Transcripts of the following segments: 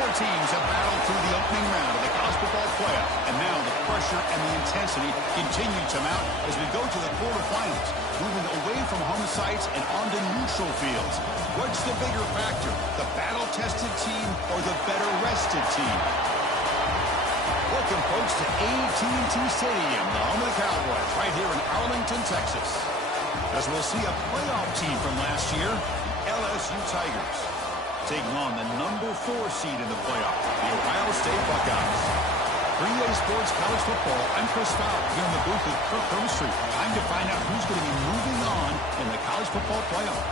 Four teams have battled through the opening round of the college football playoff, and now the pressure and the intensity continue to mount as we go to the quarterfinals, moving away from home sites and onto neutral fields. What's the bigger factor, the battle-tested team or the better-rested team? Welcome, folks, to AT&T Stadium, the home of the Cowboys, right here in Arlington, Texas. As we'll see a playoff team from last year, LSU Tigers, taking on the number 4 seed in the playoff, the Ohio State Buckeyes. For EA Sports College Football, I'm Chris Fowler here in the booth with Kirk Hermstreet. Time to find out who's going to be moving on in the college football playoff.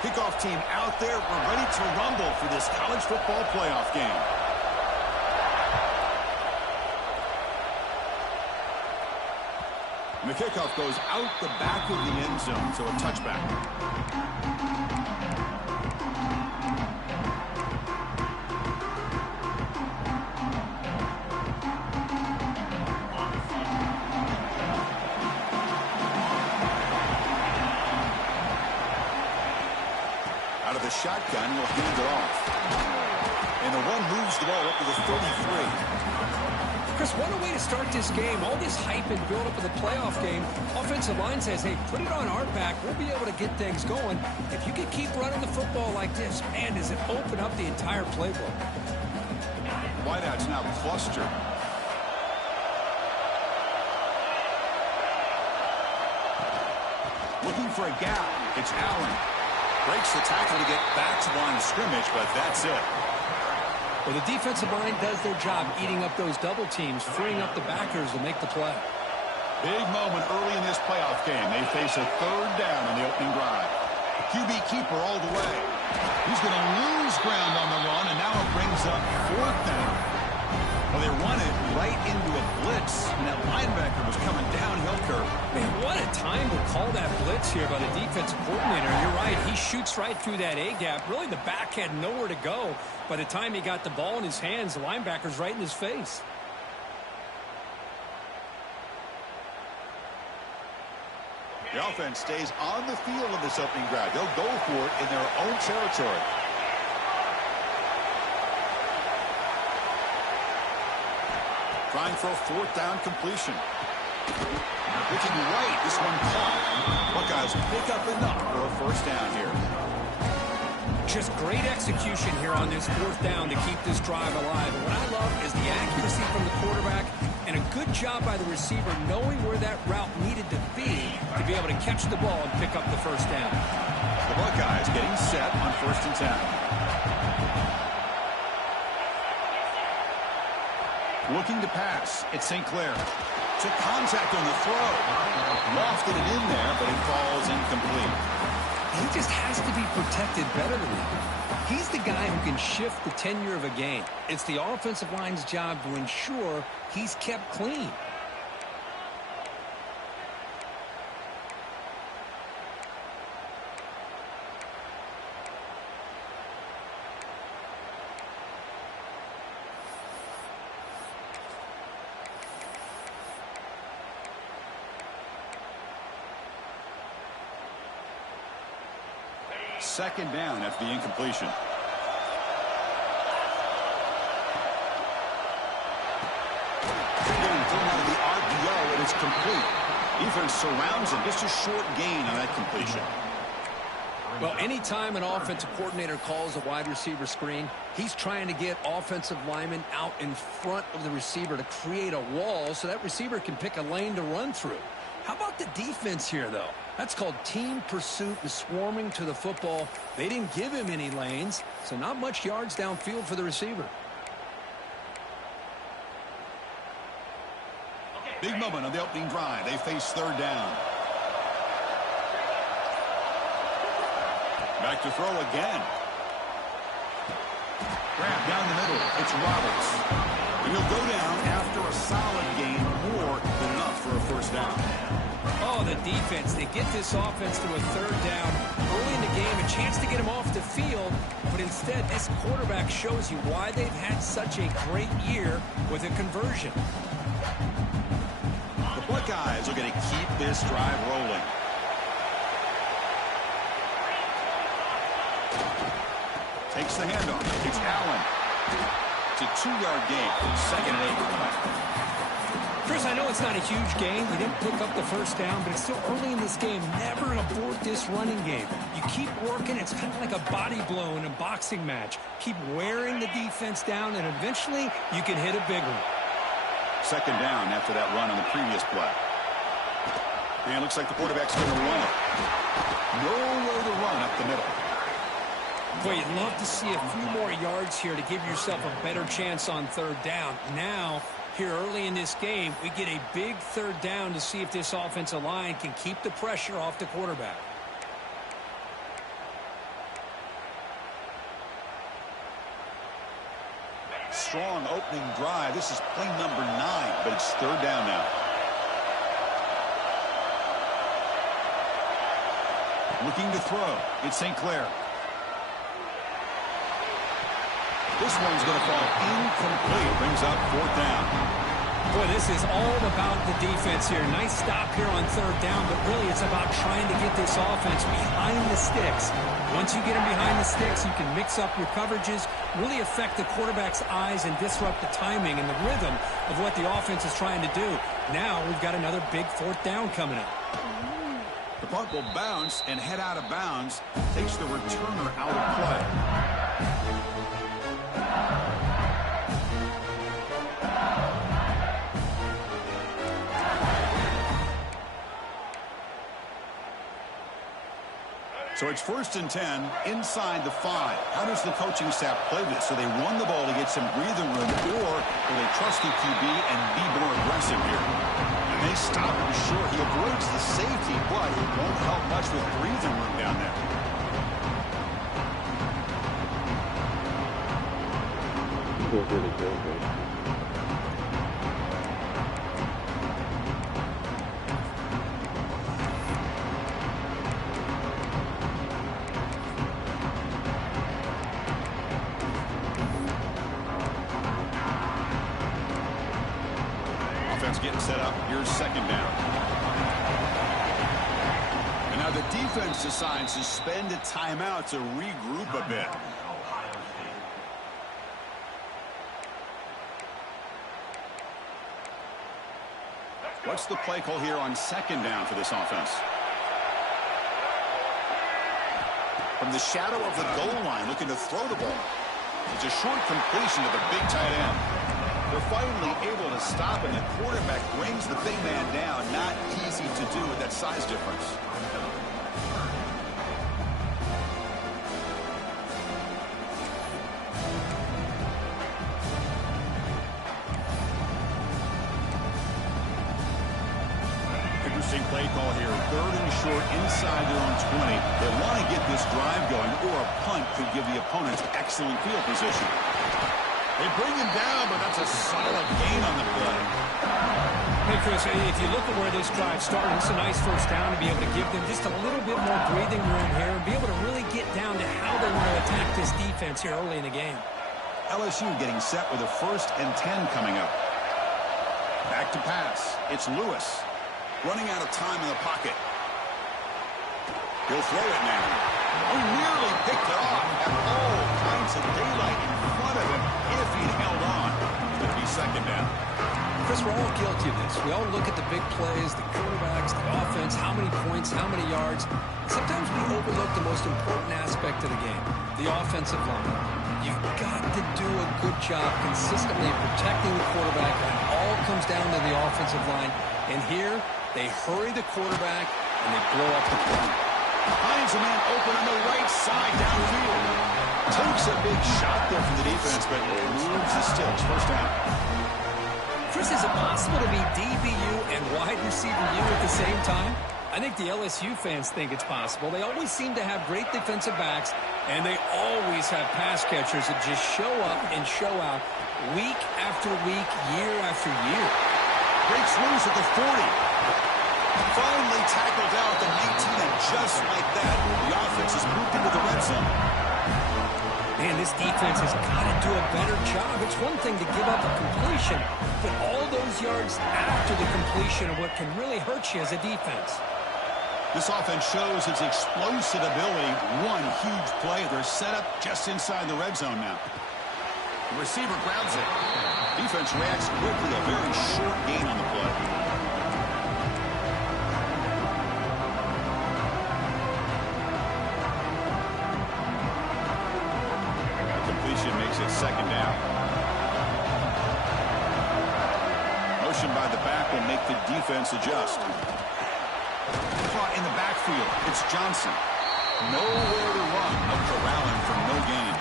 Kickoff team out there. We're ready to rumble for this college football playoff game. And the kickoff goes out the back of the end zone, so a touchback. Out of the shotgun, he'll hand it off. And the one moves the ball up to the 33. Chris, what a way to start this game. All this hype and build-up of the playoff game. Offensive line says, hey, put it on our back. We'll be able to get things going. If you can keep running the football like this, man, does it open up the entire playbook. Wideouts now clustered. Looking for a gap. It's Allen. Breaks the tackle to get back to the line of scrimmage, but that's it. Well, the defensive line does their job eating up those double teams, freeing up the backers to make the play. Big moment early in this playoff game. They face a third down on the opening drive. QB keeper all the way. He's going to lose ground on the run, and now it brings up fourth down. Well, they run it right into a blitz, and that linebacker was coming downhill curve. Man, what a time to call that blitz here by the defensive coordinator. You're right, he shoots right through that A-gap. Really, the back had nowhere to go. By the time he got the ball in his hands, the linebacker's right in his face. The offense stays on the field in this opening drive. They'll go for it in their own territory. Trying for a fourth down completion. Looking right, this one caught. Buckeyes pick up enough for a first down here. Just great execution here on this fourth down to keep this drive alive. And what I love is the accuracy from the quarterback and a good job by the receiver knowing where that route needed to be able to catch the ball and pick up the first down. The Buckeyes getting set on 1st and 10. Looking to pass. It's St. Clair. Took contact on the throw. Lofted it in there, but it falls incomplete. He just has to be protected better than that. He's the guy who can shift the tenure of a game. It's the offensive line's job to ensure he's kept clean. Second down after the incompletion. Getting thrown out of the RPO, and it's complete. Defense surrounds him. Just a short gain on that completion. Well, anytime an offensive coordinator calls a wide receiver screen, he's trying to get offensive linemen out in front of the receiver to create a wall so that receiver can pick a lane to run through. How about the defense here, though? That's called team pursuit and swarming to the football. They didn't give him any lanes, so not much yards downfield for the receiver. Big moment on the opening drive. They face third down. Back to throw again. Grab down the middle. It's Roberts. And he'll go down after a solid gain, more than enough for a first down. Oh, the defense. They get this offense to a third down early in the game, a chance to get them off the field, but instead this quarterback shows you why they've had such a great year with a conversion. The Buckeyes are going to keep this drive rolling. Takes the handoff. It's Allen. It's a 2-yard gain. 2nd and 8. Chris, I know it's not a huge game. You didn't pick up the first down, but it's still early in this game. Never abort this running game. You keep working. It's kind of like a body blow in a boxing match. Keep wearing the defense down, and eventually you can hit a big one. 2nd down after that run on the previous play. And it looks like the quarterback's going to run it. Nowhere to run up the middle. Boy, you'd love to see a few more yards here to give yourself a better chance on 3rd down. Now, here early in this game, we get a big 3rd down to see if this offensive line can keep the pressure off the quarterback. Strong opening drive. This is play number 9, but it's 3rd down now. Looking to throw. It's St. Clair. This one's going to fall incomplete. Brings up 4th down. Boy, this is all about the defense here. Nice stop here on 3rd down, but really it's about trying to get this offense behind the sticks. Once you get them behind the sticks, you can mix up your coverages, really affect the quarterback's eyes and disrupt the timing and the rhythm of what the offense is trying to do. Now we've got another big 4th down coming up. The punt will bounce and head out of bounds. Takes the returner out of play. So it's 1st and 10 inside the 5. How does the coaching staff play this? So they run the ball to get some breathing room, or will they trust the QB and be more aggressive here? And they stop him short. He avoids the safety, but it won't help much with breathing room down there. He was really good, man. Getting set up. Here's 2nd down. And now the defense decides to spend a timeout to regroup a bit. What's the play call here on 2nd down for this offense? From the shadow of the goal line, looking to throw the ball. It's a short completion to the big tight end. They're finally able to stop, and the quarterback brings the big man down. Not easy to do with that size difference. Interesting play call here. 3rd and short inside their own 20. They want to get this drive going, or a punt could give the opponents excellent field position. They bring him down, but that's a solid gain on the play. Hey, Chris, if you look at where this drive started, it's a nice 1st down to be able to give them just a little bit more breathing room here and be able to really get down to how they want to attack this defense here early in the game. LSU getting set with a 1st and 10 coming up. Back to pass. It's Lewis. Running out of time in the pocket. He'll throw it now. He nearly picked it off. Had all kinds of daylight in front of him. If he'd held on, it's going to be 2nd down. Chris, we're all guilty of this. We all look at the big plays, the quarterbacks, the offense, how many points, how many yards. Sometimes we overlook the most important aspect of the game, the offensive line. You've got to do a good job consistently protecting the quarterback, and it all comes down to the offensive line. And here, they hurry the quarterback, and they blow up the play. Finds a man open on the right side downfield. Takes a big shot there from the defense, but moves the sticks. 1st down. Chris, is it possible to be DBU and wide receiver U at the same time? I think the LSU fans think it's possible. They always seem to have great defensive backs, and they always have pass catchers that just show up and show out week after week, year after year. Breaks loose at the 40. Finally tackled down at the 19, and just like that, the offense has moved into the red zone. Man, this defense has got to do a better job. It's one thing to give up a completion, but all those yards after the completion are what can really hurt you as a defense. This offense shows its explosive ability. One huge play. They're set up just inside the red zone now. The receiver grabs it. Defense reacts quickly. A very short gain on the play. Completion makes it second down. Motion by the back will make the defense adjust. Caught in the backfield. It's Johnson. Nowhere to run. No corralling for no gain.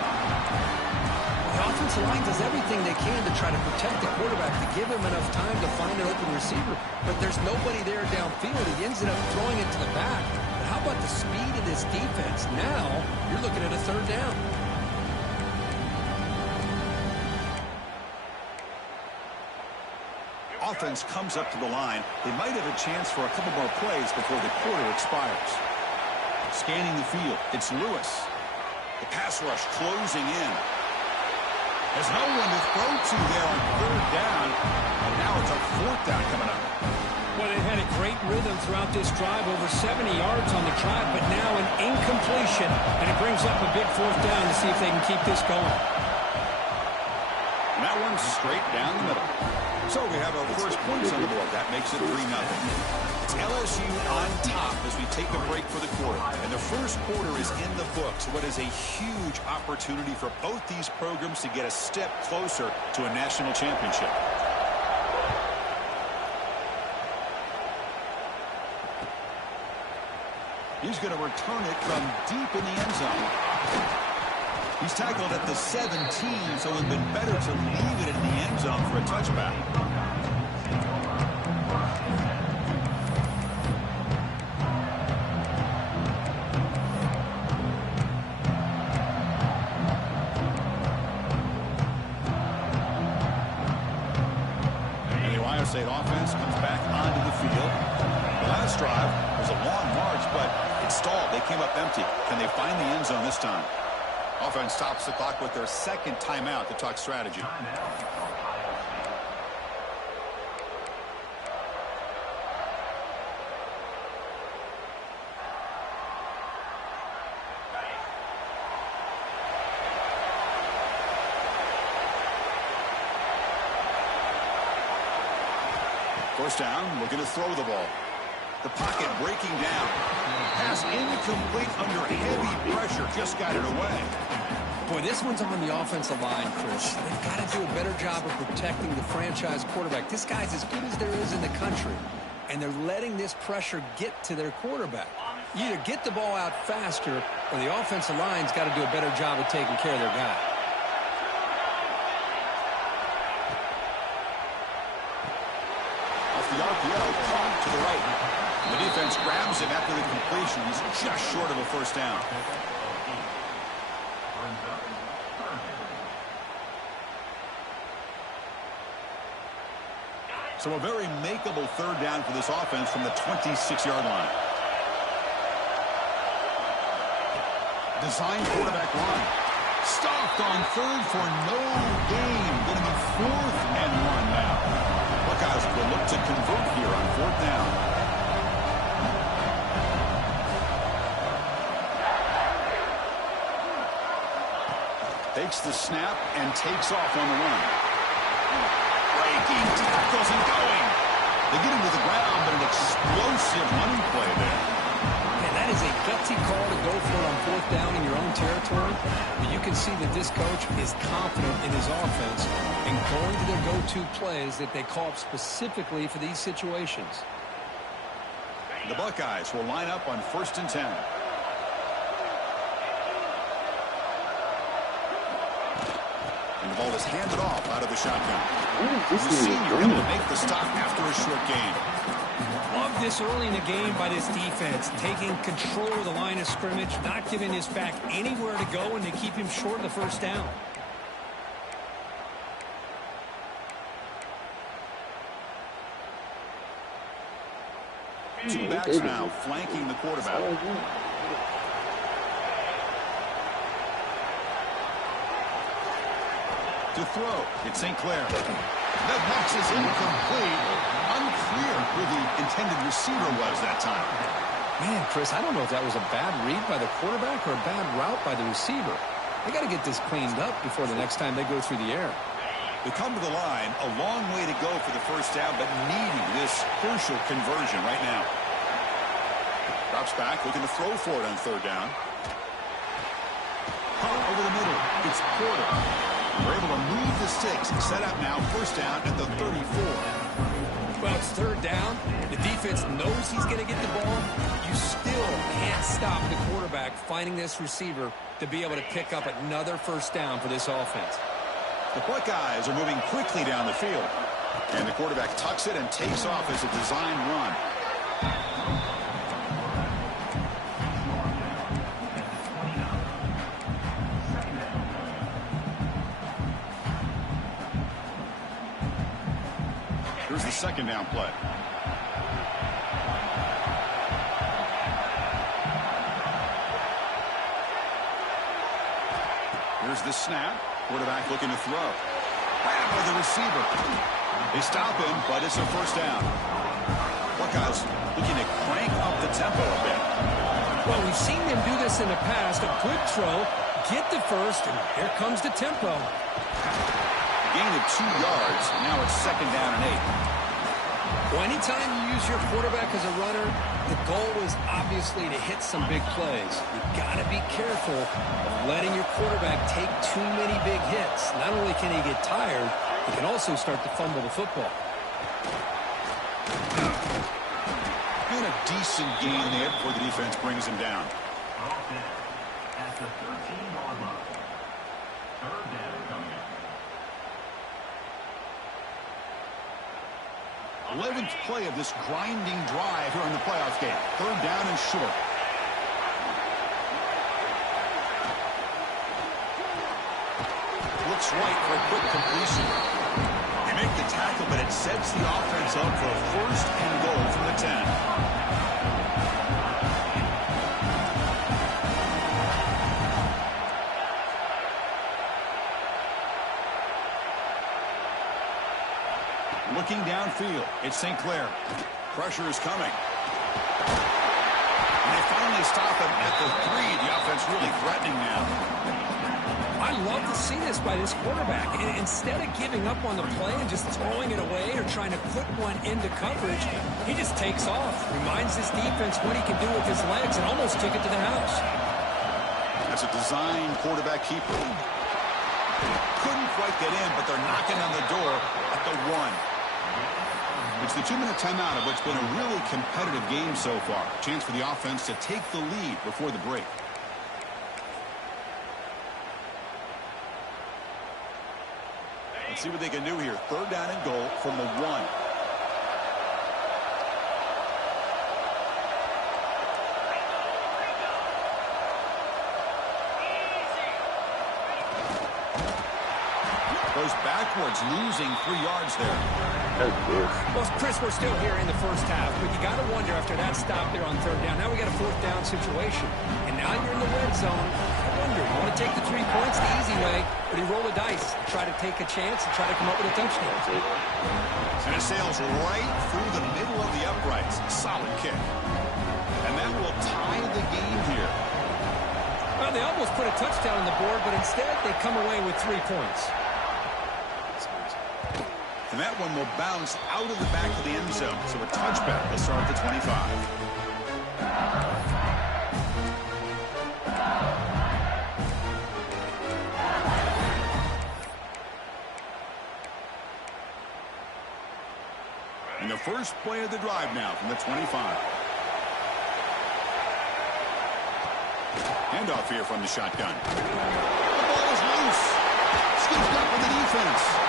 The offensive line does everything they can to try to protect the quarterback, to give him enough time to find an open receiver. But there's nobody there downfield. He ends up throwing it to the back. But how about the speed of this defense? Now you're looking at a third down. Offense comes up to the line. They might have a chance for a couple more plays before the quarter expires. Scanning the field, it's Lewis. The pass rush closing in. There's no one to throw to there on third down, and now it's a fourth down coming up. Well, they've had a great rhythm throughout this drive, over 70 yards on the drive, but now an incompletion, and it brings up a big fourth down to see if they can keep this going. And that one's straight down the middle. So we have our first points on the board. That makes it 3-0. It's LSU on top as we take a break for the quarter. And the first quarter is in the books. What is a huge opportunity for both these programs to get a step closer to a national championship. He's going to return it from deep in the end zone. He's tackled at the 17, so it would have been better to leave it in the end zone for a touchback. And the Ohio State offense comes back onto the field. The last drive was a long march, but it stalled. They came up empty. Can they find the end zone this time? Offense stops the clock with their second timeout to talk strategy. First down, looking to throw the ball. The pocket breaking down. Pass incomplete under heavy pressure. Just got it away. Boy, this one's on the offensive line, Chris. They've got to do a better job of protecting the franchise quarterback. This guy's as good as there is in the country, and they're letting this pressure get to their quarterback. You either get the ball out faster, or the offensive line's got to do a better job of taking care of their guy. Off the RPO, caught to the right. The defense grabs him after the completion. He's just short of a first down. So a very makeable third down for this offense from the 26-yard line. Design quarterback run. Stopped on third for no gain. Going to be 4th and 1 now. Buckeyes will look to convert here on 4th down. Takes the snap and takes off on the run. Breaking tackles and going. They get him to the ground, but an explosive running play there. Man, that is a gutsy call to go for it on 4th down in your own territory. But you can see that this coach is confident in his offense and going to their go-to plays that they call up specifically for these situations. The Buckeyes will line up on 1st and 10. And the ball is handed off out of the shotgun. The senior able to make the stop after a short gain. Love this early in the game by this defense, taking control of the line of scrimmage, not giving his back anywhere to go, and they keep him short of the first down. Two backs now flanking the quarterback. To throw, it's St. Clair. That pass is incomplete. Unclear who the intended receiver was that time. Man, Chris, I don't know if that was a bad read by the quarterback or a bad route by the receiver. They got to get this cleaned up before the next time they go through the air. They come to the line, a long way to go for the first down, but needing this crucial conversion right now. Drops back, looking to throw for it on third down. Over the middle, it's Porter. They're able to move the sticks. Set up now, first down at the 34. Well, it's third down. The defense knows he's going to get the ball. You still can't stop the quarterback finding this receiver to be able to pick up another first down for this offense. The Buckeyes are moving quickly down the field. And the quarterback tucks it and takes off as a design run. Here's the second down play. Here's the snap. Quarterback looking to throw. Right by the receiver. They stop him, but it's a first down. Buckeyes looking to crank up the tempo a bit. Well, we've seen them do this in the past. A good throw, get the first, and here comes the tempo. Gain of 2 yards. Now it's second down and 8. Well, anytime you use your quarterback as a runner, the goal is obviously to hit some big plays. You've got to be careful of letting your quarterback take too many big hits. Not only can he get tired, he can also start to fumble the football. And a decent gain there before the defense brings him down. At the 13-yard line. Third down coming up. 11th play of this grinding drive here in the playoff game. Third down and short. Looks right for a quick completion. They make the tackle, but it sets the offense up for a first and goal from the 10. Looking downfield, it's St. Clair. Pressure is coming. And they finally stop him at the 3. The offense really threatening now. I love to see this by this quarterback. And instead of giving up on the play and just throwing it away or trying to put one into coverage, he just takes off. Reminds his defense what he can do with his legs and almost took it to the house. That's a design quarterback keeper. Couldn't quite get in, but they're knocking on the door at the 1. It's the 2-minute timeout of what's been a really competitive game so far. Chance for the offense to take the lead before the break. Let's see what they can do here. Third down and goal from the 1. Goes backwards, losing 3 yards there. Well, Chris, we're still here in the first half, but you got to wonder after that stop there on third down. Now we got a fourth down situation, and now you're in the red zone. I wonder, you want to take the 3 points the easy way, or do you roll the dice, try to take a chance, and try to come up with a touchdown? And it sails right through the middle of the uprights. Solid kick. And that will tie the game here. Well, they almost put a touchdown on the board, but instead they come away with 3 points. And that one will bounce out of the back of the end zone. So a touchback will start at the 25. And the first play of the drive now from the 25. Handoff here from the shotgun. The ball is loose. Scooped up with the defense.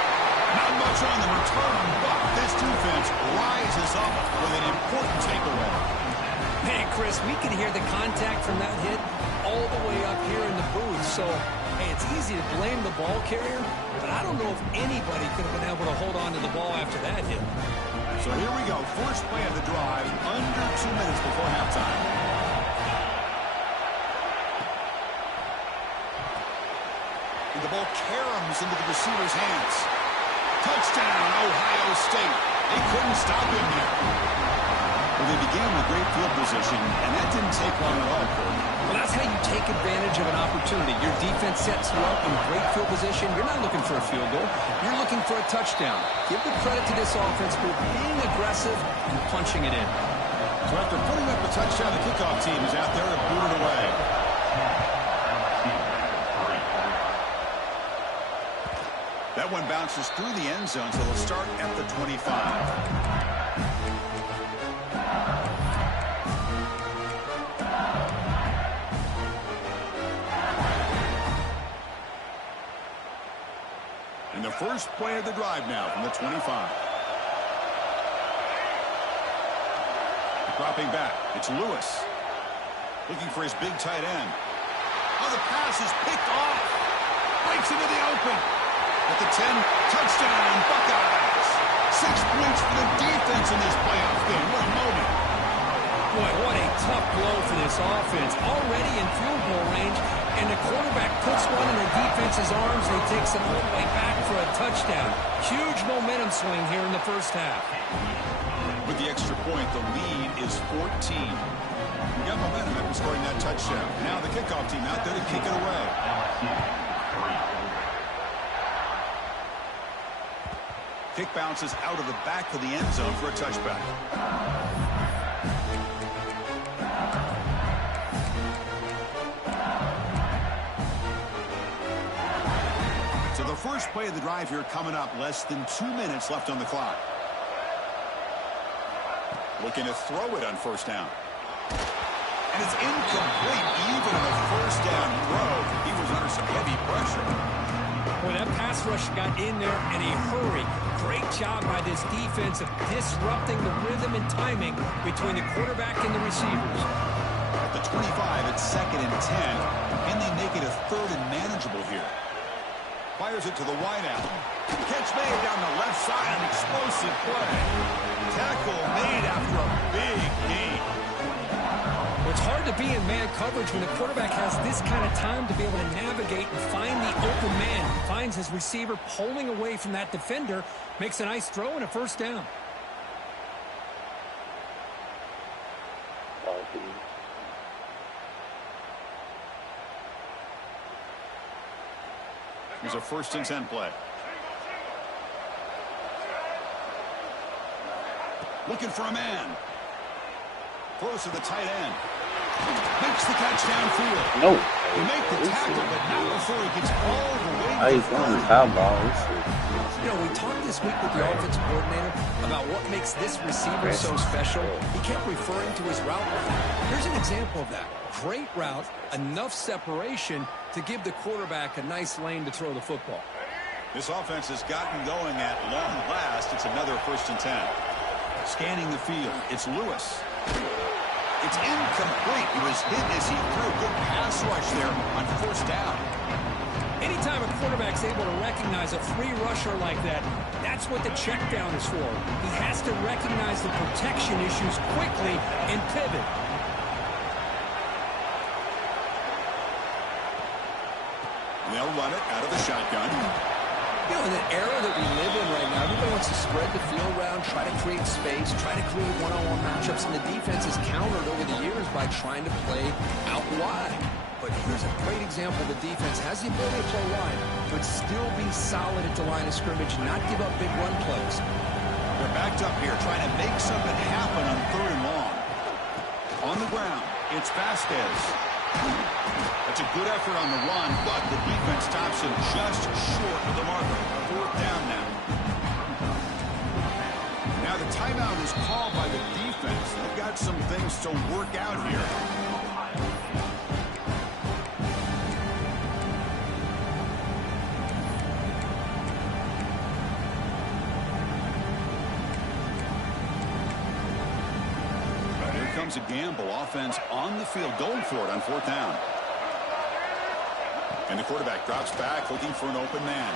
Not much on the return, but this defense rises up with an important takeaway. Hey, Chris, we can hear the contact from that hit all the way up here in the booth. So, hey, it's easy to blame the ball carrier, but I don't know if anybody could have been able to hold on to the ball after that hit. So So here we go. First play of the drive, under 2 minutes before halftime. And the ball caroms into the receiver's hands. Touchdown, Ohio State. They couldn't stop him there. Well, they began with great field position, and that didn't take long at all, Cody. Well, that's how you take advantage of an opportunity. Your defense sets you up in great field position. You're not looking for a field goal. You're looking for a touchdown. Give the credit to this offense for being aggressive and punching it in. So after putting up a touchdown, the kickoff team is out there to boot it away. That one bounces through the end zone, so they'll start at the 25. And the first play of the drive now from the 25. Dropping back, it's Lewis. Looking for his big tight end. Oh, the pass is picked off. Breaks into the open. At the 10, touchdown, Buckeyes. 6 points for the defense in this playoff game. What a moment. Boy, what a tough blow for this offense. Already in field goal range, and the quarterback puts one in the defense's arms, and he takes it all the way back for a touchdown. Huge momentum swing here in the first half. With the extra point, the lead is 14. We got momentum after scoring that touchdown. Now the kickoff team out there to kick it away. Kick bounces out of the back of the end zone for a touchback. So the first play of the drive here coming up, less than 2 minutes left on the clock. Looking to throw it on first down. And it's incomplete even on the first down throw. He was under some heavy pressure. Boy, that pass rush got in there in a hurry. Great job by this defense of disrupting the rhythm and timing between the quarterback and the receivers. At the 25, it's 2nd and 10, and they make it a 3rd and manageable here. Fires it to the wideout. Catch made down the left side, an explosive play. Tackle made after a big gain. Well, it's hard to be in man coverage when the quarterback has this kind of time to be able to navigate and find the open man. Finds his receiver pulling away from that defender, makes a nice throw and a first down. Here's a 1st and 10 play. Looking for a man. Throws to the tight end. Makes the catch downfield. No. He make the tackle, but not before he gets all the way. He's on the foul ball. You know, we talked this week with the offensive coordinator about what makes this receiver so special. He kept referring to his route running. Here's an example of that. Great route, enough separation to give the quarterback a nice lane to throw the football. This offense has gotten going at long last. It's another 1st and 10. Scanning the field, it's Lewis. It's incomplete. He was hit as he threw a good pass rush there on 1st down. Anytime a quarterback's able to recognize a free rusher like that, that's what the check down is for. He has to recognize the protection issues quickly and pivot. They'll run it out of the shotgun. You know, in the era that we live in right now, everybody wants to spread the field around, try to create space, try to create one-on-one matchups, and the defense has countered over the years by trying to play out wide. But here's a great example. The defense has the ability to play wide, but still be solid at the line of scrimmage, not give up big run plays. They're backed up here, trying to make something happen on 3rd and long. On the ground, it's Vasquez. That's a good effort on the run, but the defense stops him just short of the marker. 4th down now. Now the timeout is called by the defense. They've got some things to work out here. A gamble. Offense on the field, going for it on 4th down. And the quarterback drops back, looking for an open man.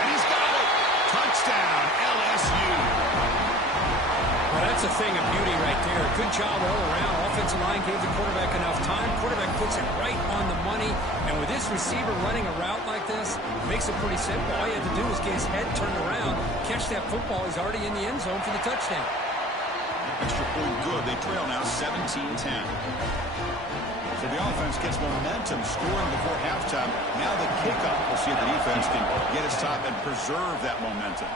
And he's got it! Touchdown, LSU. That's a thing of beauty right there. Good job all around. Offensive line gave the quarterback enough time. Quarterback puts it right on the money. And with this receiver running a route like this, it makes it pretty simple. All you have to do is get his head turned around, catch that football. He's already in the end zone for the touchdown. Extra point good. They trail now 17-10. So the offense gets momentum, scoring before halftime. Now the kickoff. We'll see if the defense can get a stop and preserve that momentum.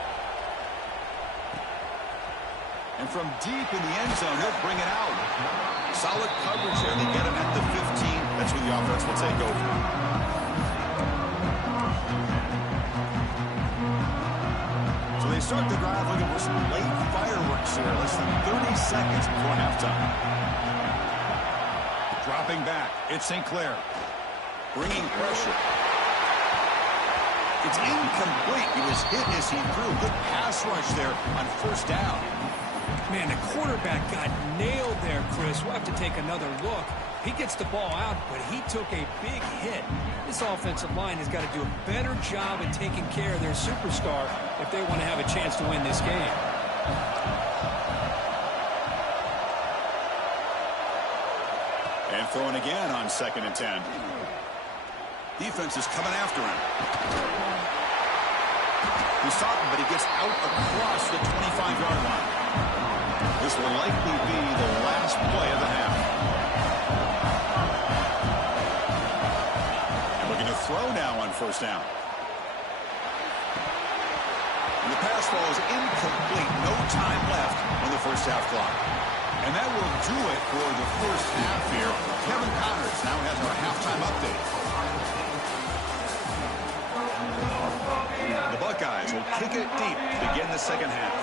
And from deep in the end zone, he'll bring it out. Solid coverage there. They get him at the 15. That's where the offense will take over. So they start the drive looking for some late fireworks here. Less than 30 seconds before halftime. Dropping back. It's St. Clair. Bringing pressure. It's incomplete. He was hit as he threw. Good pass rush there on first down. Man, the quarterback got nailed there, Chris. We'll have to take another look. He gets the ball out, but he took a big hit. This offensive line has got to do a better job at taking care of their superstar if they want to have a chance to win this game. And throwing again on 2nd and 10. Defense is coming after him. He's stopping, but he gets out across the 25-yard line. This will likely be the last play of the half. And looking to throw now on first down. And the pass ball is incomplete. No time left on the first half clock. And that will do it for the first half here. Kevin Connors now has our halftime update. The Buckeyes will kick it deep to begin the second half.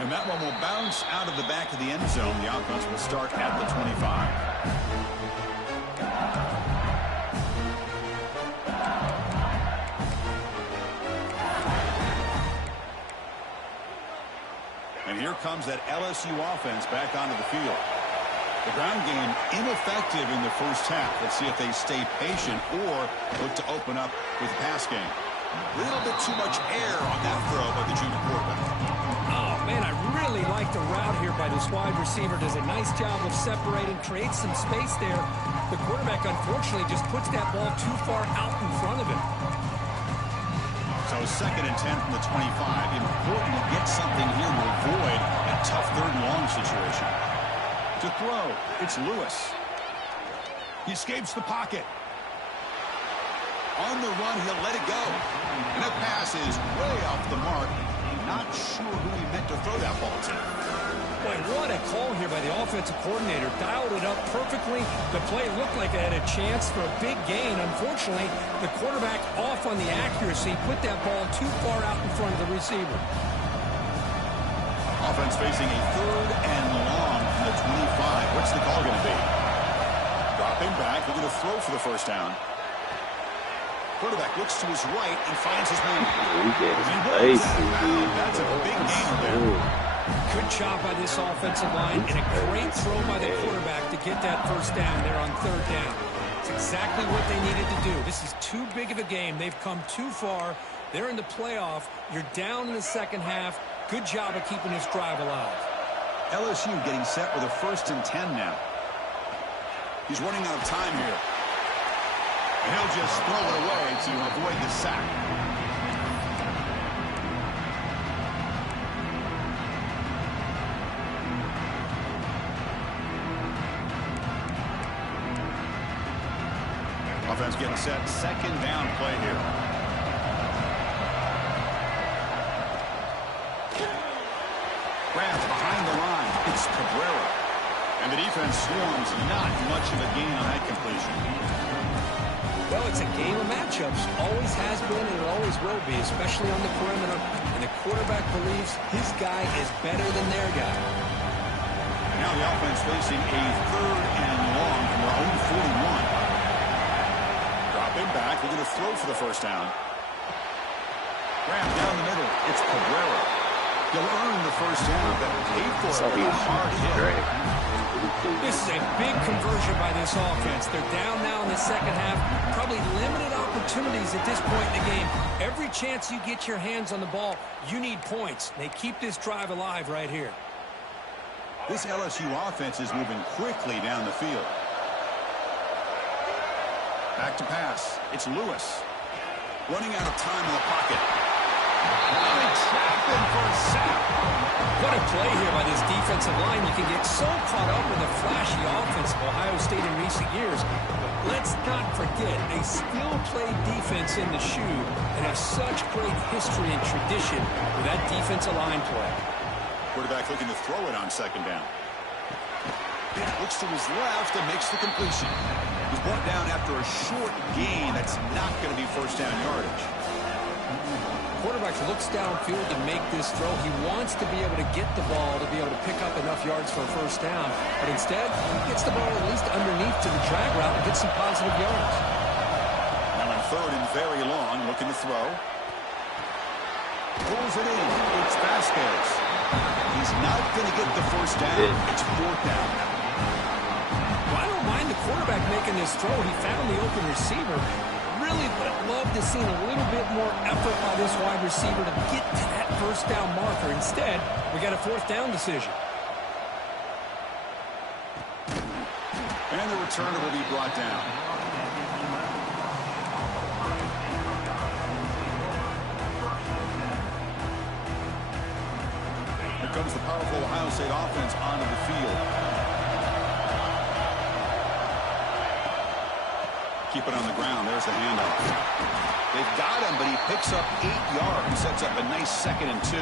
And that one will bounce out of the back of the end zone. The offense will start at the 25. And here comes that LSU offense back onto the field. The ground game ineffective in the first half. Let's see if they stay patient or look to open up with the pass game. A little bit too much air on that throw by the junior quarterback. Oh, man, I really like the route here by this wide receiver. Does a nice job of separating, creates some space there. The quarterback, unfortunately, just puts that ball too far out in front of him. So 2nd and 10 from the 25. Important to get something here to avoid a tough 3rd and long situation. To throw, it's Lewis. He escapes the pocket. On the run, he'll let it go. And that pass is way off the mark. Not sure who he meant to throw that ball to. Boy, what a call here by the offensive coordinator. Dialed it up perfectly. The play looked like it had a chance for a big gain. Unfortunately, the quarterback off on the accuracy, put that ball too far out in front of the receiver. Offense facing a 3rd and long from the 25. What's the call going to be? Dropping back. They're going to throw for the first down. Quarterback looks to his right and finds his man. That's a big gainer there. Good job by this offensive line and a great throw by the quarterback to get that first down there on 3rd down. It's exactly what they needed to do. This is too big of a game. They've come too far. They're in the playoff. You're down in the second half. Good job of keeping this drive alive. LSU getting set with a 1st and 10 now. He's running out of time here. And he'll just throw it away to avoid the sack. Offense getting set. 2nd down play here. Grabs behind the line. It's Cabrera. And the defense swarms. Not much of a gain on that completion. Well, it's a game of matchups. Always has been and it always will be, especially on the perimeter. And the quarterback believes his guy is better than their guy. And now the offense facing a 3rd and long from their own 41. Dropping back. They're going to throw for the first down. Grab down the middle. It's Cabrera. He'll earn the first down, but pay for it with a hard hit. This is a big conversion by this offense. They're down now in the second half. Probably limited opportunity opportunities at this point in the game. Every chance you get your hands on the ball, you need points. They keep this drive alive right here. This LSU offense is moving quickly down the field. Back to pass. It's Lewis. Running out of time in the pocket. Oh, they trap him for a sack. What a play here by this defensive line. You can get so caught up in the flashy offense of Ohio State in recent years. But let's not forget, they still play defense in the shoe and have such great history and tradition with that defensive line play. Quarterback looking to throw it on second down. Looks to his left and makes the completion. He's brought down after a short gain. That's not going to be first down yardage. Quarterback looks downfield to make this throw. He wants to be able to get the ball to be able to pick up enough yards for a first down. But instead, he gets the ball at least underneath to the drag route and gets some positive yards. Now on third and very long, looking to throw. Pulls it in. It's Vasquez. He's not going to get the first down. It's fourth down. Well, I don't mind the quarterback making this throw. He found the open receiver. Really would have loved to see a little bit more effort by this wide receiver to get to that first down marker. Instead, we got a fourth down decision. And the returner will be brought down. Here comes the powerful Ohio State offense onto the field. Keep it on the ground. There's the handoff. They've got him, but he picks up 8 yards. Sets up a nice 2nd and 2.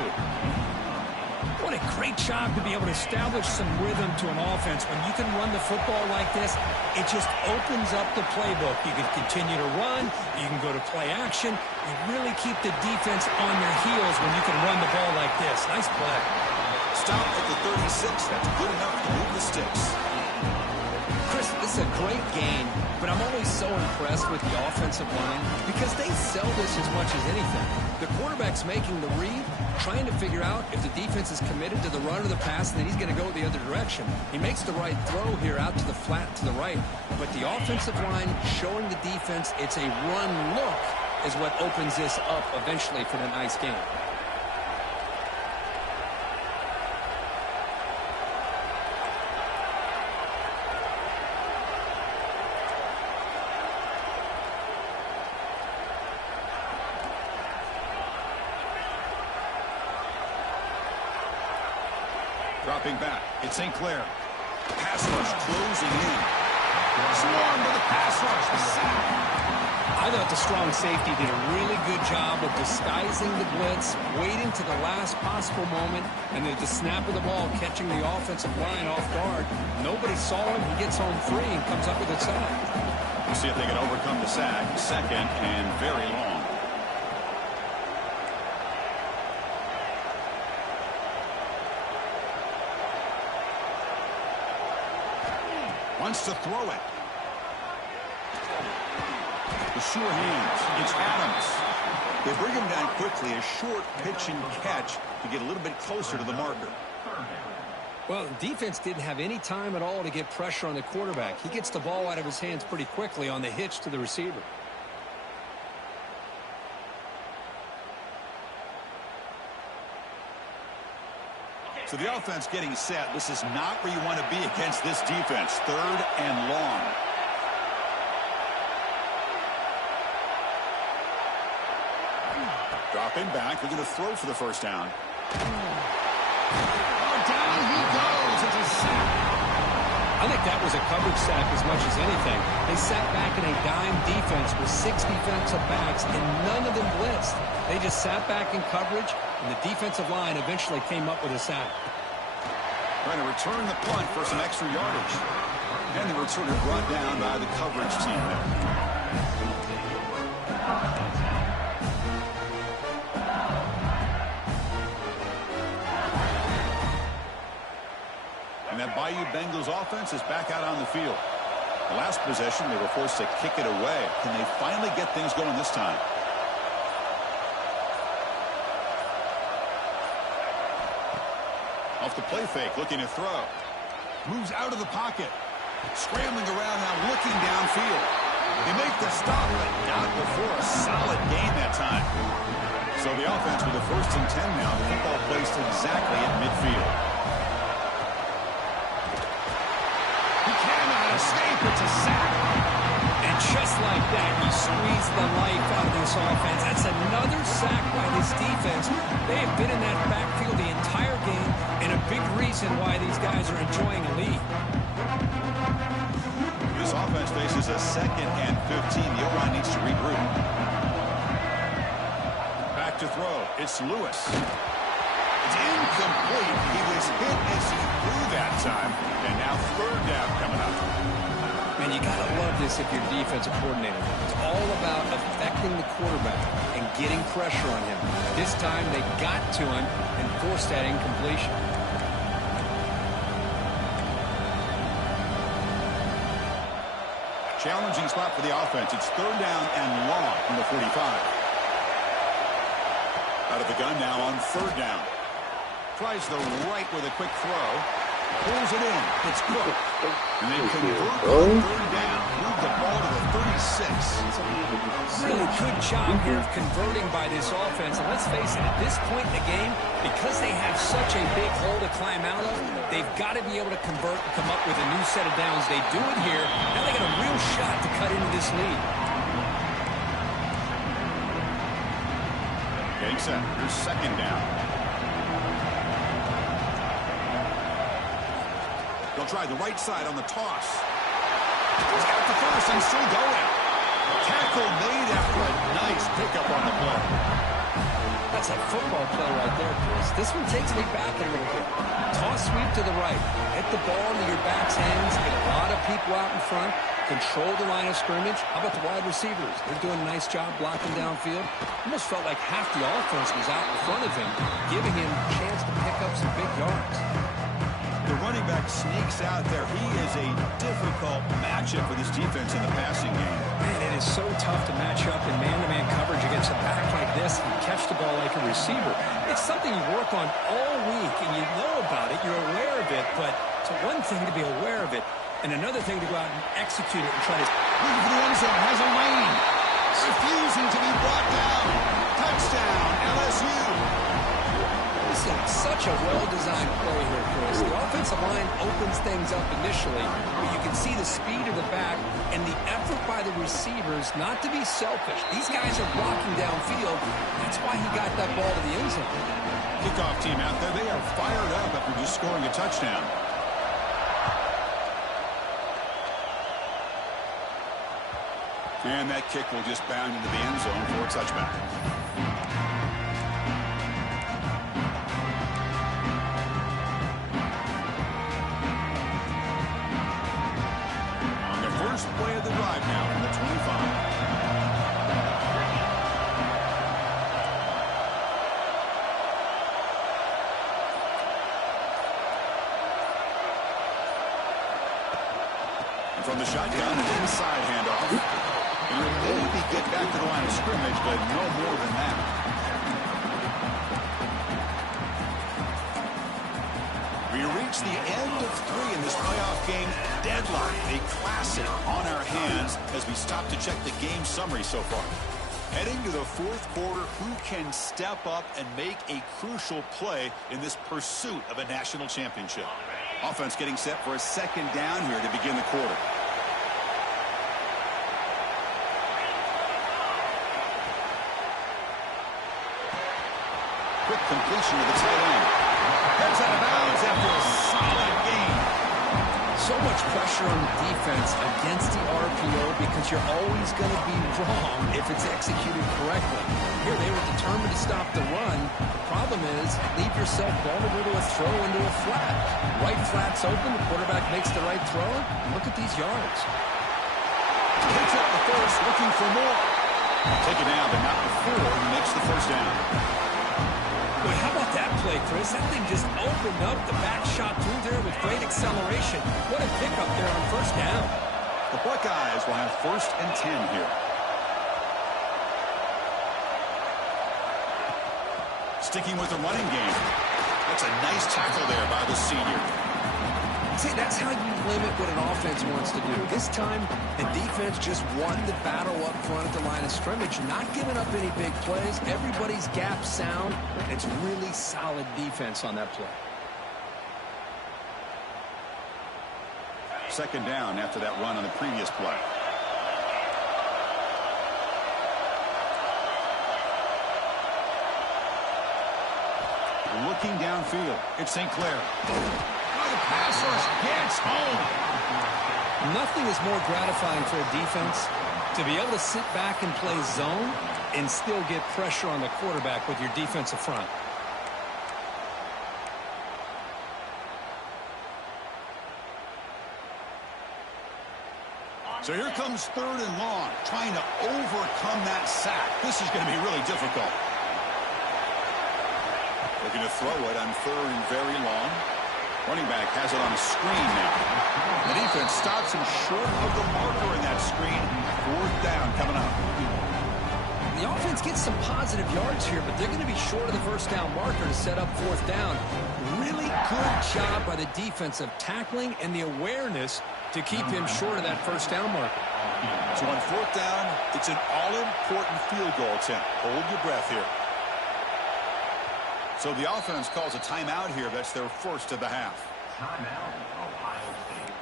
What a great job to be able to establish some rhythm to an offense. When you can run the football like this, it just opens up the playbook. You can continue to run. You can go to play action. You really keep the defense on their heels when you can run the ball like this. Nice play. Stop at the 36. That's good enough to move the sticks. Chris, this is a great game, but I'm always so impressed with the offensive line because they sell this as much as anything. The quarterback's making the read, trying to figure out if the defense is committed to the run or the pass, and then he's going to go the other direction. He makes the right throw here out to the flat to the right, but the offensive line showing the defense it's a run look is what opens this up eventually for the nice game. Dropping back. It's St. Clair. Pass rush closing in. Swarm with the pass rush. The sack. I thought the strong safety did a really good job of disguising the blitz, waiting to the last possible moment, and then at the snap of the ball, catching the offensive line off guard. Nobody saw him. He gets home free and comes up with a sack. We'll see if they can overcome the sack. 2nd and very long. Wants to throw it. The sure hands. It's Adams. They bring him down quickly. A short pitch and catch to get a little bit closer to the marker. Well, defense didn't have any time at all to get pressure on the quarterback. He gets the ball out of his hands pretty quickly on the hitch to the receiver. So the offense getting set. This is not where you want to be against this defense. 3rd and long. Dropping back. They're going to throw for the first down. Oh, down he goes. It's a sack. I think that was a coverage sack as much as anything. They sat back in a dime defense with 6 defensive backs, and none of them blitzed. They just sat back in coverage, and the defensive line eventually came up with a sack. Trying to return the punt for some extra yardage. And the returner brought down by the coverage team there. And that Bayou Bengals offense is back out on the field. The last possession, they were forced to kick it away. Can they finally get things going this time? Off the play fake, looking to throw. Moves out of the pocket. Scrambling around now, looking downfield. They make the stop, but not before a 1st and 10 now. The football placed exactly at midfield. He cannot escape. It's a sack. And just like that, he squeezed the life out of this offense. That's another sack by this defense. They have been in that backfield the entire game, and a big reason why these guys are enjoying a lead. This offense faces a 2nd and 15. The O-line needs to regroup. Back to throw. It's Lewis. It's incomplete. He was hit as he threw that time. And now 3rd down coming up. Man, you got to love this if you're a defensive coordinator. It's all about affecting the quarterback and getting pressure on him. This time they got to him and forced that incompletion. Challenging spot for the offense. It's 3rd down and long from the 45. Out of the gun now on 3rd down. Tries the right with a quick throw. Pulls it in. It's Cook. And they convert on 3rd down. Move the ball to the 36. Really good job here of converting by this offense. And let's face it, at this point in the game, because they have such a big hole to climb out of, they've got to be able to convert and come up with a new set of downs. They do it here. Now they got a real shot to cut into this lead. Getting set. Here's 2nd down. They'll try the right side on the toss. He's got the first and still going. Tackle made after a nice pickup on the play. That's a football play right there, Chris. This one takes me back a little bit. Toss sweep to the right. Hit the ball into your back's hands. Get a lot of people out in front. Control the line of scrimmage. How about the wide receivers? They're doing a nice job blocking downfield. Almost felt like half the offense was out in front of him, giving him a chance to pick up some big yards. The running back sneaks out there. He is a difficult matchup for this defense in the passing game. Man, it is so tough to match up in man-to-man coverage against a back like this and catch the ball like a receiver. It's something you work on all week, and you know about it. You're aware of it, but it's one thing to be aware of it, and another thing to go out and execute it and try to... Looking for the end zone, has a lane. Refusing to be brought down. Touchdown, LSU. Such a well-designed play here, Chris. The offensive line opens things up initially, but you can see the speed of the back and the effort by the receivers not to be selfish. These guys are blocking downfield. That's why he got that ball to the end zone. Kickoff team out there. They are fired up after just scoring a touchdown. And that kick will just bound into the end zone for a touchback. Play of the drive now from the 25. And from the shotgun, an inside handoff. And he'll maybe get back to the line of scrimmage, but no more than that. We reach the end of 3 in this playoff game. Deadline, a classic on our hands as we stop to check the game summary so far. Heading to the 4th quarter, who can step up and make a crucial play in this pursuit of a national championship? Offense getting set for a 2nd down here to begin the quarter. Quick completion to the tight end. Heads out of bounds after a solid game. So much pressure on the defense against the RPO because you're always going to be wrong if it's executed correctly. Here they were determined to stop the run. The problem is leave yourself vulnerable to a throw into a flat. Right flat's open, the quarterback makes the right throw. Look at these yards. Picks up the first, looking for more. Take it down, but not before he makes the 1st down. Boy, how about that play, Chris? That thing just opened up. The back shot through there with great acceleration. What a pickup there on 1st down. The Buckeyes will have 1st and 10 here. Sticking with the running game. That's a nice tackle there by the senior. See, that's how you limit what an offense wants to do. This time, the defense just won the battle up front at the line of scrimmage, not giving up any big plays. Everybody's gap sound. It's really solid defense on that play. Second down after that run on the previous play. Looking downfield, it's St. Clair. The pass rush gets home. Nothing is more gratifying for a defense to be able to sit back and play zone and still get pressure on the quarterback with your defensive front. So here comes third and long, trying to overcome that sack. This is going to be really difficult. Looking to throw it on third and very long. Running back has it on a screen now. The defense stops him short of the marker in that screen. Fourth down coming up. The offense gets some positive yards here, but they're going to be short of the first down marker to set up fourth down. Really good job by the defense of tackling and the awareness to keep him short of that first down marker. So on fourth down, it's an all-important field goal attempt. Hold your breath here. So the offense calls a timeout here. That's their first of the half. Timeout, Ohio State.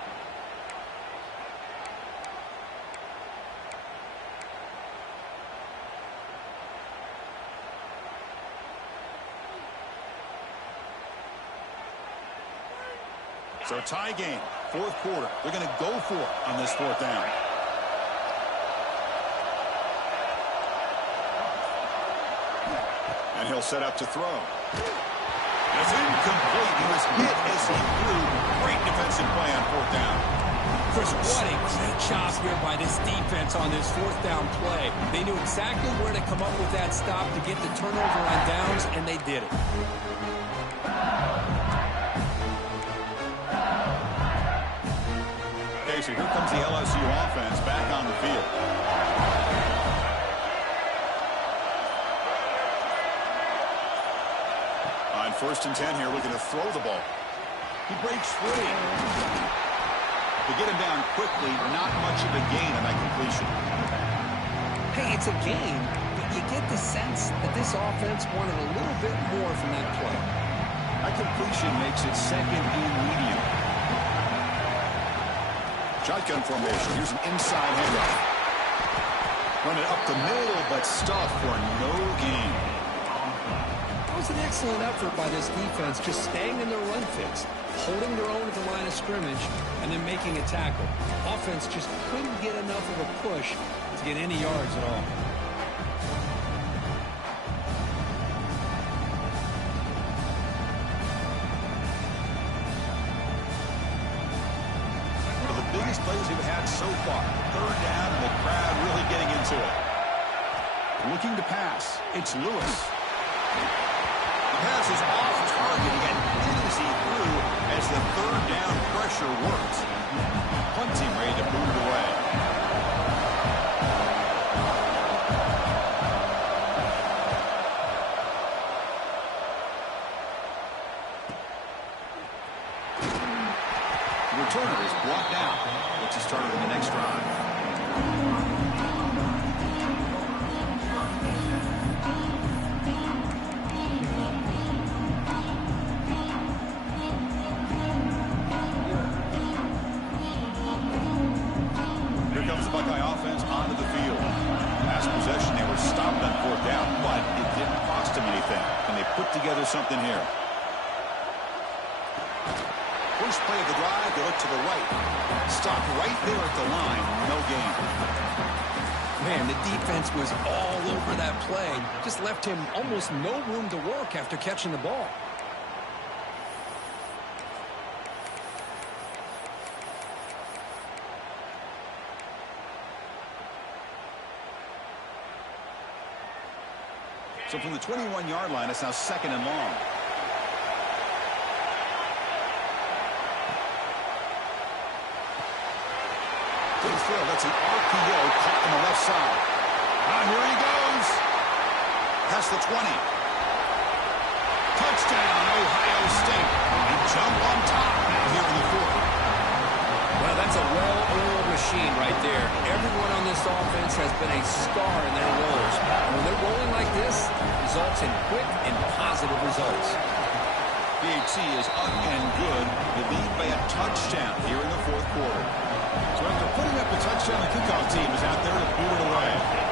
So tie game, fourth quarter. They're going to go for it on this fourth down. And he'll set up to throw. It's incomplete. He was hit as he threw. Great defensive play on fourth down. Chris, what a great job here by this defense on this fourth down play. They knew exactly where to come up with that stop to get the turnover on downs, and they did it. Okay, so here comes the LSU offense back on the field. On 1st and 10 here, looking to throw the ball. He breaks free. To get him down quickly, not much of a gain on that completion. Hey, it's a game, but you get the sense that this offense wanted a little bit more from that play. That completion makes it second and medium. Shotgun formation. Here's an inside handoff. Run it up the middle, but stuffed for no gain. That was an excellent effort by this defense, just staying in their run fix, holding their own at the line of scrimmage, and then making a tackle. Offense just couldn't get enough of a push to get any yards at all. One of the biggest plays we've had so far. Third down, and the crowd really getting into it. Looking to pass. It's Lewis. The pass is off target. He got hit as he threw as the third down pressure works. Punt team ready to boot it away. The returner is blocked out. Looks to start in the next drive. Together something here. First play of the drive, they look to the right. Stop right there at the line. No gain. Man, the defense was all over that play. Just left him almost no room to work after catching the ball. So from the 21-yard line, it's now second and long. To the throw, that's an RPO caught on the left side. And here he goes. Past the 20. Touchdown, Ohio State. They jump on top now here in the fourth. That's a well-oiled machine right there. Everyone on this offense has been a star in their roles. And when they're rolling like this, it results in quick and positive results. BHC is up and good. The lead by a touchdown here in the fourth quarter. So after putting up the touchdown, the kickoff team is out there to boot it away.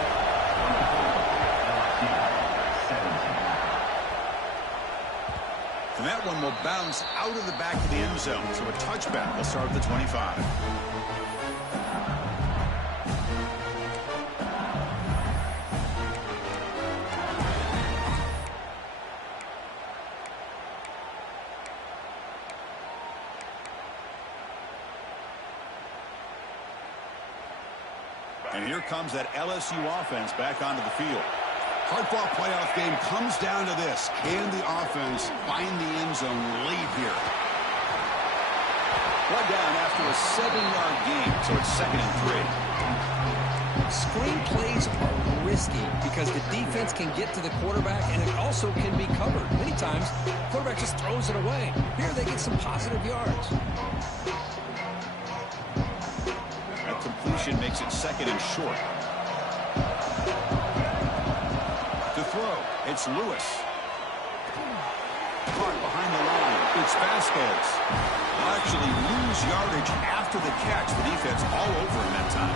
And that one will bounce out of the back of the end zone. So a touchback will start at the 25. And here comes that LSU offense back onto the field. Hard-fought playoff game comes down to this. Can the offense find the end zone late here? One down after a 7-yard gain, so it's 2nd and 3. Screen plays are risky because the defense can get to the quarterback and it also can be covered. Many times, the quarterback just throws it away. Here they get some positive yards. That completion makes it 2nd and short. To throw, it's Lewis. Caught behind the line, it's Vasquez. Will actually lose yardage after the catch. The defense all over him that time.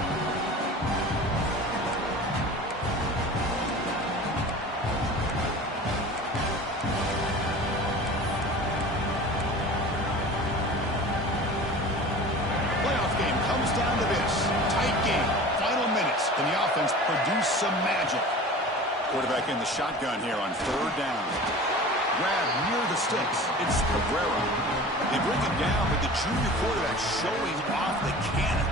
Playoff game comes down to this. Tight game. Final minutes. Can the offense produce some magic? Quarterback in the shotgun here on 3rd down. Grab near the sticks. It's Cabrera. They bring him down, but the junior quarterback showing off the cannon.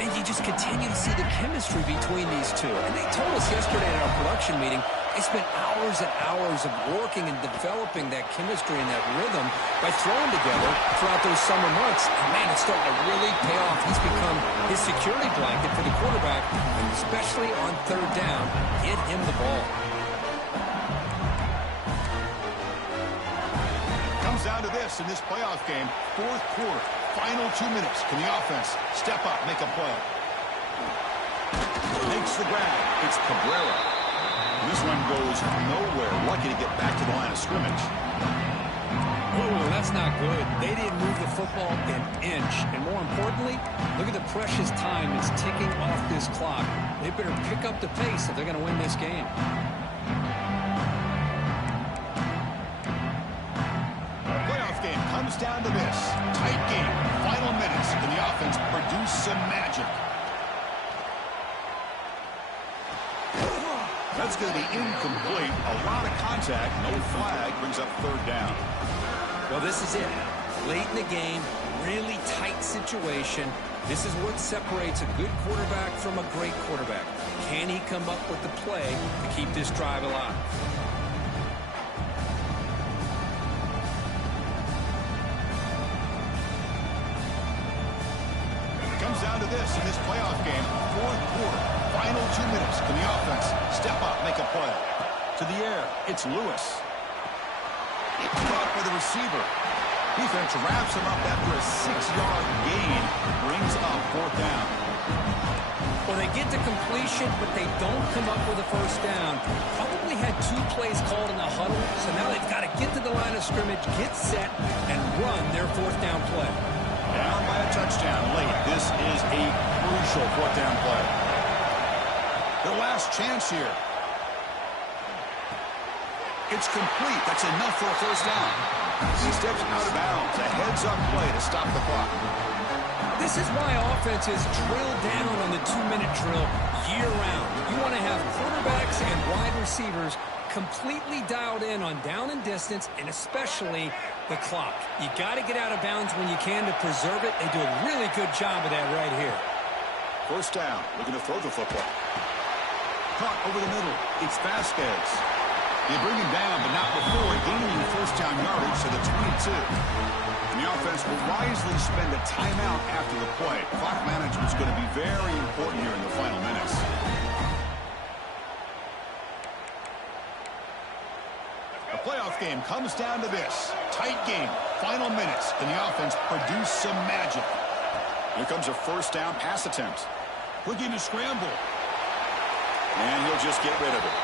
And you just continue to see the chemistry between these two. And they told us yesterday at our production meeting, they spent hours and hours of working and developing that chemistry and that rhythm by throwing together throughout those summer months. And, man, it's starting to really pay off. He's become his security blanket for the quarterback, especially on 3rd down. Get him the ball. Comes down to this in this playoff game. 4th quarter. Final 2 minutes. Can the offense step up, make a play? Makes the grab. It's Cabrera. And this one goes nowhere. Lucky to get back to the line of scrimmage. Oh, that's not good. They didn't move the football an inch. And more importantly, look at the precious time that's ticking off this clock. They better pick up the pace if they're going to win this game. Playoff game comes down to this. Tight game. Final minutes. Can the offense produce some magic? That's going to be incomplete. A lot of contact. No flag. Brings up 3rd down. Well, this is it. Late in the game, really tight situation. This is what separates a good quarterback from a great quarterback. Can he come up with the play to keep this drive alive? Comes down to this in this playoff game. 4th quarter. Final 2 minutes. Can the offense step up, make a play? To the air. It's Lewis. Caught by the receiver. Defense wraps him up after a 6-yard gain. Brings up 4th down. Well, they get to completion, but they don't come up with a 1st down. Probably had 2 plays called in the huddle, so now they've got to get to the line of scrimmage, get set, and run their 4th down play. Down by a touchdown late. This is a crucial 4th down play. Their last chance here. It's complete. That's enough for a 1st down. He steps out of bounds. A heads-up play to stop the clock. This is why offenses drill down on the 2-minute drill year-round. You want to have quarterbacks and wide receivers completely dialed in on down and distance, and especially the clock. You got to get out of bounds when you can to preserve it. They do a really good job of that right here. 1st down. Looking to throw the football. Caught over the middle. It's Vasquez. They bring him down, but not before gaining 1st down yardage to the 22. And the offense will wisely spend a timeout after the play. Clock management is going to be very important here in the final minutes. The playoff game comes down to this. Tight game. Final minutes. Can the offense produce some magic? Here comes a first down pass attempt. Looking to scramble. And he'll just get rid of it.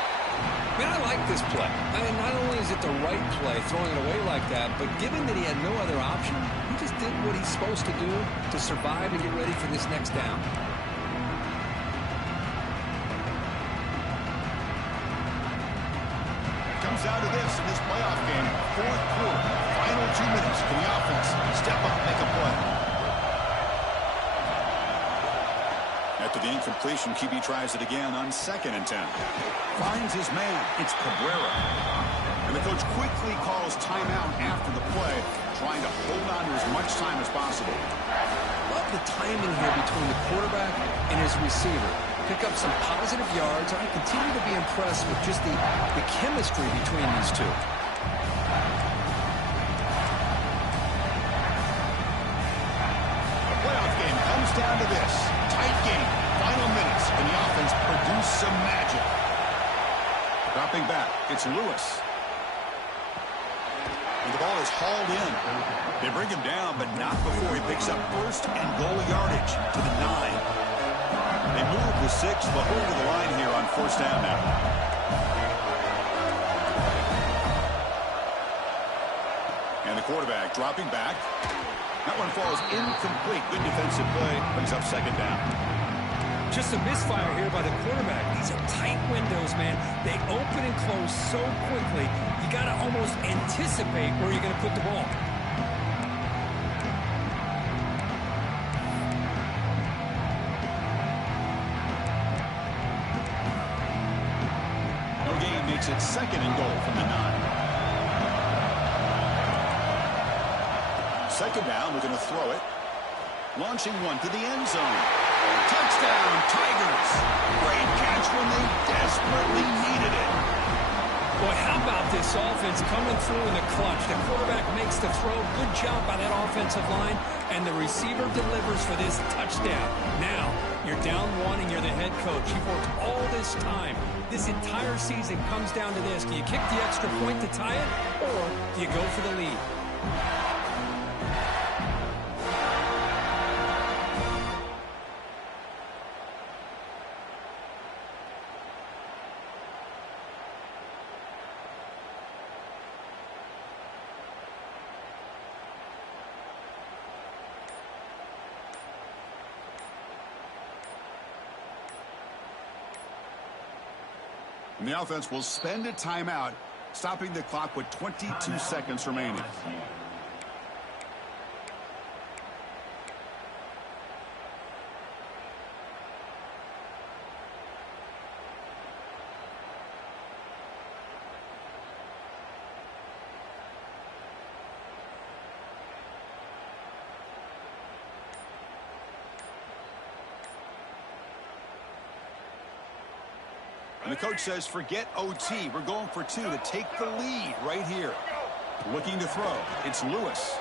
Man, I like this play. I mean, not only is it the right play, throwing it away like that, but given that he had no other option, he just did what he's supposed to do to survive and get ready for this next down. Comes down to this in this playoff game. Fourth quarter. Final 2 minutes. Can the offense step up and make a play? After the incompletion, QB tries it again on 2nd and 10. Finds his man. It's Cabrera. And the coach quickly calls timeout after the play, trying to hold on to as much time as possible. Love the timing here between the quarterback and his receiver. Pick up some positive yards. I continue to be impressed with just the chemistry between these two. The playoff game comes down to this. Tight game. Final minutes. And the offense produce some magic. Dropping back. It's Lewis. And the ball is hauled in. They bring him down, but not before he picks up first and goal yardage to the 9. They move the 6, but over the line here on first down now. And the quarterback dropping back. That one falls incomplete. Good defensive play. Brings up 2nd down. Just a misfire here by the quarterback. These are tight windows, man. They open and close so quickly. You got to almost anticipate where you're going to put the ball. It's 2nd and goal from the 9. 2nd down, we're going to throw it. Launching one to the end zone. Touchdown, Tigers. Great catch when they desperately needed it. Boy, how about this offense coming through in the clutch? The quarterback makes the throw. Good job by that offensive line. And the receiver delivers for this touchdown. Now, you're down 1 and you're the head coach. You've worked all this time. This entire season comes down to this. Do you kick the extra point to tie it, or do you go for the lead? And the offense will spend a timeout, stopping the clock with 22 seconds remaining. And the coach says, forget OT. We're going for 2 to take the lead right here. Looking to throw. It's Lewis.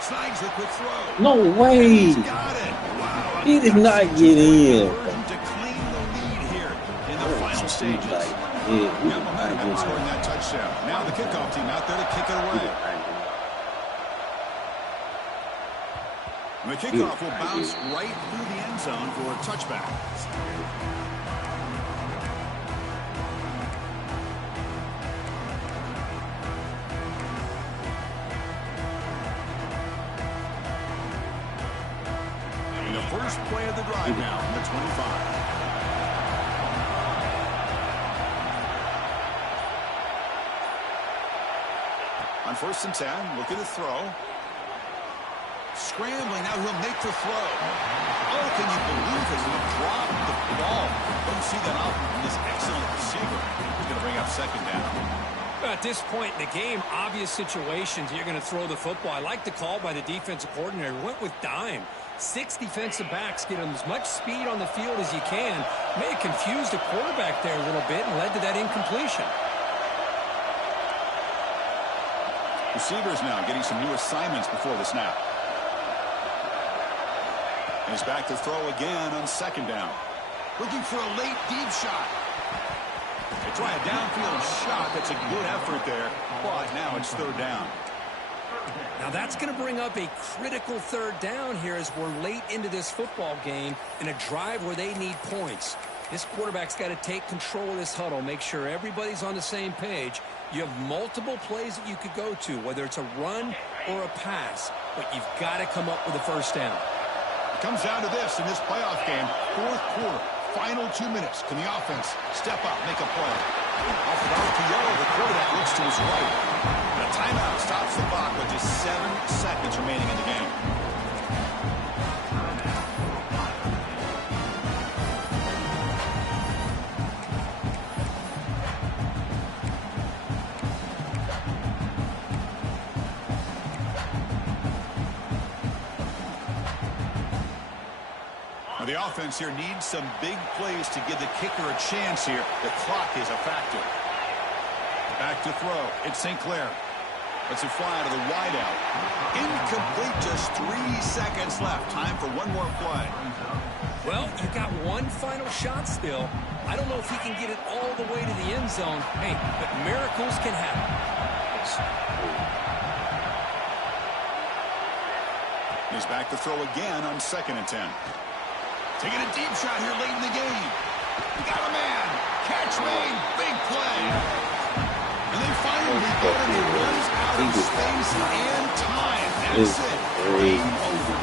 Snags the quick throw. No way. He's got it. Wow. He did not get in. To claim the lead here in the final stages. Yeah, momentum scoring that touchdown. Now the kickoff team out there to kick it away. And the kickoff will bounce right through the end zone for a touchback. First play of the drive now from the 25. On 1st and 10, looking to throw. Scrambling, now he'll make the throw. Oh, can you believe it? He dropped the ball. Don't see that out from this excellent receiver. He's going to bring up 2nd down. At this point in the game, obvious situations, you're going to throw the football. I like the call by the defensive coordinator. Went with dime. 6 defensive backs, get them as much speed on the field as you can. May have confused the quarterback there a little bit and led to that incompletion. Receivers now getting some new assignments before the snap. And he's back to throw again on 2nd down. Looking for a late deep shot. They try a downfield shot. That's a good effort there. But now it's 3rd down. Now that's going to bring up a critical third down here as we're late into this football game in a drive where they need points. This quarterback's got to take control of this huddle, make sure everybody's on the same page. You have multiple plays that you could go to, whether it's a run or a pass, but you've got to come up with a first down. It comes down to this in this playoff game, fourth quarter, final 2 minutes. Can the offense step up, make a play? Off of RPO, the quarterback looks to his right. And a timeout stops the clock with just 7 seconds remaining in the game. The offense here needs some big plays to give the kicker a chance here. The clock is a factor. Back to throw. It's St. Clair. Lets it fly to the wideout. Incomplete. Just 3 seconds left. Time for one more play. Well, you got one final shot still. I don't know if he can get it all the way to the end zone. Hey, but miracles can happen. He's back to throw again on 2nd and 10. Taking a deep shot here late in the game. Got a man. Catch made. Big play. And they finally get it. He runs out of space and time. That's it. Game over.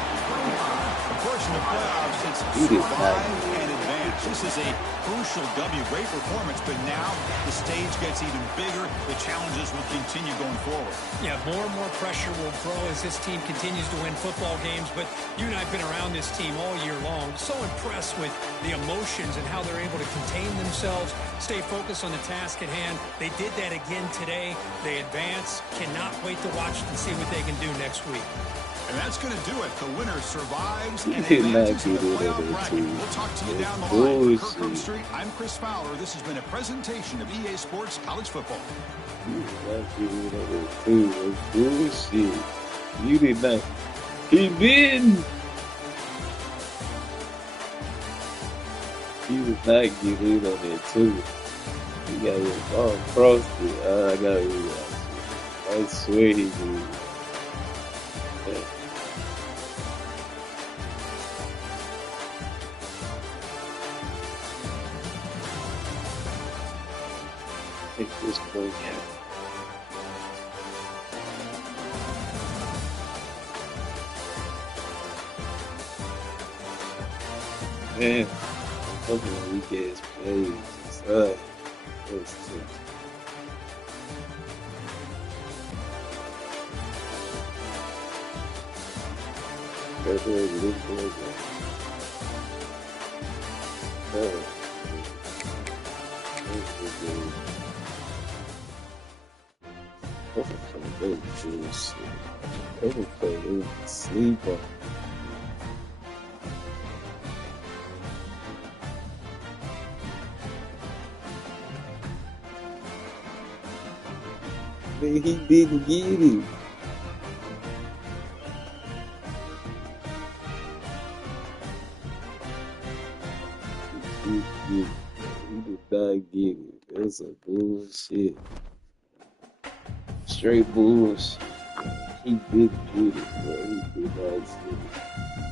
Of course, in the playoffs, it's survive and advance. This is a crucial W. Great performance, but now the stage gets even bigger. The challenges will continue going forward. Yeah, more and more pressure will grow as this team continues to win football games, but you and I have been around this team all year long. So impressed with the emotions and how they're able to contain themselves, stay focused on the task at hand. They did that again today. They advance. Cannot wait to watch and see what they can do next week. And that's going to do it. The winner survives and advances to the playoff bracket. We'll talk to you down the line. For Kirk Street, I'm Chris Fowler. This has been a presentation of EA Sports College Football. Bullshit. You did not. He didn't. He did not get in on that too. He got it all across it. I got it. I swear he did. Take this point out. Man, a couple of weak ass plays. That's tough. That's way to look for Overplay, sleep on. Man, he didn't get it. He did not get it. That's a bullshit. Straight bullshit. He did get it, bro. He did not get it.